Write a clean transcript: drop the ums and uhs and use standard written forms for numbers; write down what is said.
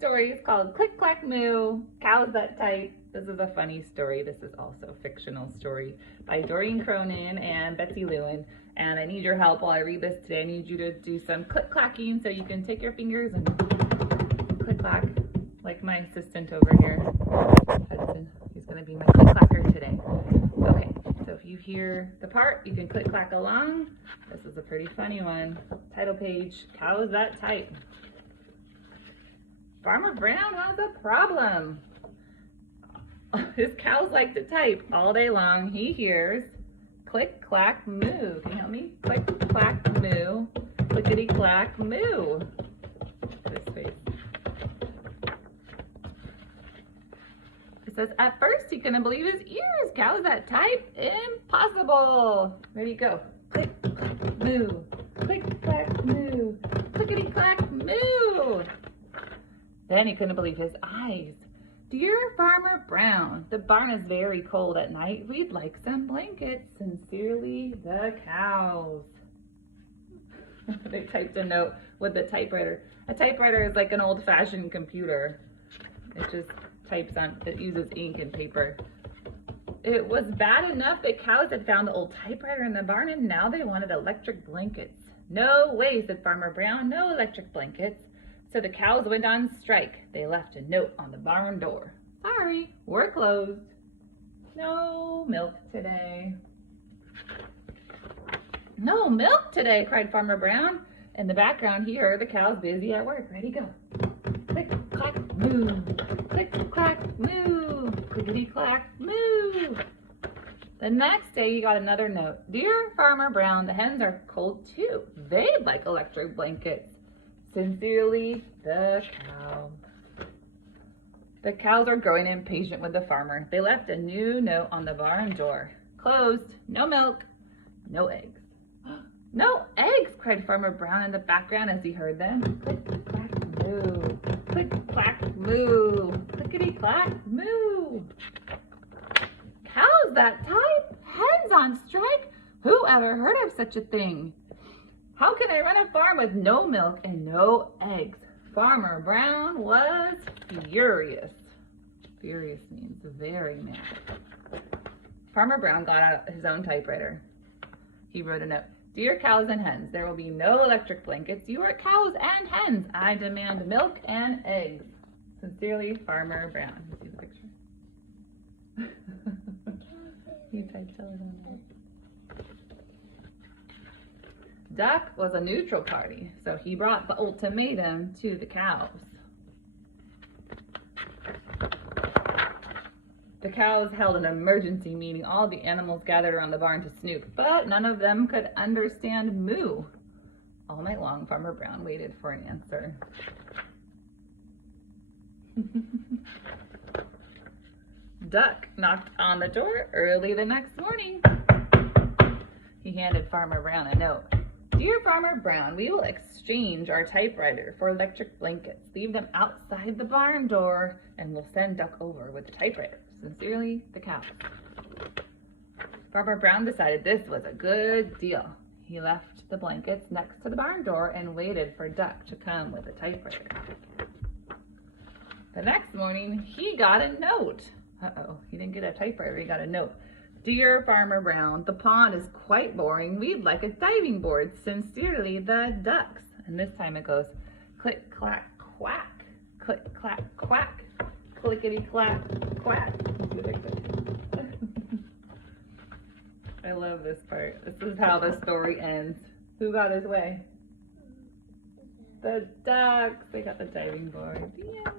story is called Click Clack Moo, Cows That Type. This is a funny story. This is also a fictional story by Dorian Cronin and Betsy Lewin. And I need your help while I read this today. I need you to do some click clacking so you can take your fingers and click clack like my assistant over here, Hudson. He's going to be my click clacker today. Okay, so if you hear the part, you can click clack along. This is a pretty funny one. Title page, Cows That Type. Farmer Brown has a problem. His cows like to type all day long. He hears click clack moo. Can you help me? Click clack moo. Clickety clack moo. This face. It says at first he couldn't believe his ears. Cows that type? Impossible. Ready, go. Click clack moo. Click clack moo. Clickety clack moo. Then he couldn't believe his eyes. Dear Farmer Brown, the barn is very cold at night. We'd like some blankets. Sincerely, the cows. They typed a note with the typewriter. A typewriter is like an old-fashioned computer. It just types on, it uses ink and paper. It was bad enough that cows had found the old typewriter in the barn and now they wanted electric blankets. No way, said Farmer Brown, no electric blankets. So the cows went on strike. They left a note on the barn door. Sorry, we're closed. No milk today. No milk today, cried Farmer Brown. In the background, he heard the cows busy at work. Ready, go. Click, clack, moo. Click, clack, moo. Clickety, clack, moo. The next day, he got another note. Dear Farmer Brown, the hens are cold too. They'd like electric blankets. Sincerely, the cow. The cows are growing impatient with the farmer. They left a new note on the barn door. Closed, no milk, no eggs. No eggs, cried Farmer Brown in the background as he heard them. Click, clack, moo. Click, clack, moo. Clickety, clack, moo. Cows that type? Hens on strike? Who ever heard of such a thing? How can I run a farm with no milk and no eggs? Farmer Brown was furious. Furious means very mad. Farmer Brown got out his own typewriter. He wrote a note. Dear cows and hens, there will be no electric blankets. You are cows and hens. I demand milk and eggs. Sincerely, Farmer Brown. You see the picture? He typed it on there. Duck was a neutral party, so he brought the ultimatum to the cows. The cows held an emergency meeting. All the animals gathered around the barn to snoop, but none of them could understand moo. All night long, Farmer Brown waited for an answer. Duck knocked on the door early the next morning. He handed Farmer Brown a note. Dear Farmer Brown, we will exchange our typewriter for electric blankets. Leave them outside the barn door and we'll send Duck over with the typewriter. Sincerely, the cows. Farmer Brown decided this was a good deal. He left the blankets next to the barn door and waited for Duck to come with a typewriter. The next morning, he got a note. Uh-oh, he didn't get a typewriter, he got a note. Dear Farmer Brown, the pond is quite boring. We'd like a diving board. Sincerely, the ducks. And this time it goes click, clack, quack. Click, clack, quack. Clickety, clack, quack. I love this part. This is how the story ends. Who got his way? The ducks. They got the diving board. Yeah.